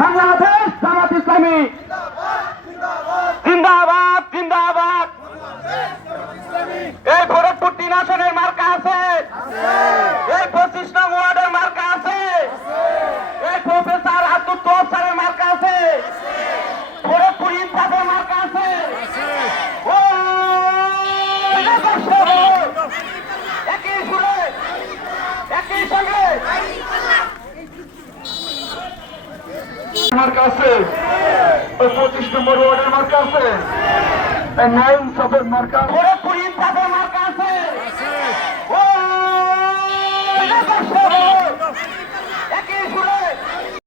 বাংলাদেশ জামাত ইসলামী। জিন্দাবাদ জিন্দাবাদ। এই ফরিদপুর তিন আসনের মার্কা আছে। এই পঁচিশ নং ওয়ার্ডের মার্কা আছে। এই প্রফেসর আব্দুল তোয়াব স্যারের মার্কা আছে। ফরিদপুর ইনসাফের মার্কা আছে। মার্কা আছে? ওই পঁচিশ নম্বর ওয়ার্ডের মার্কা আছে? নাইন সফের মার্কা।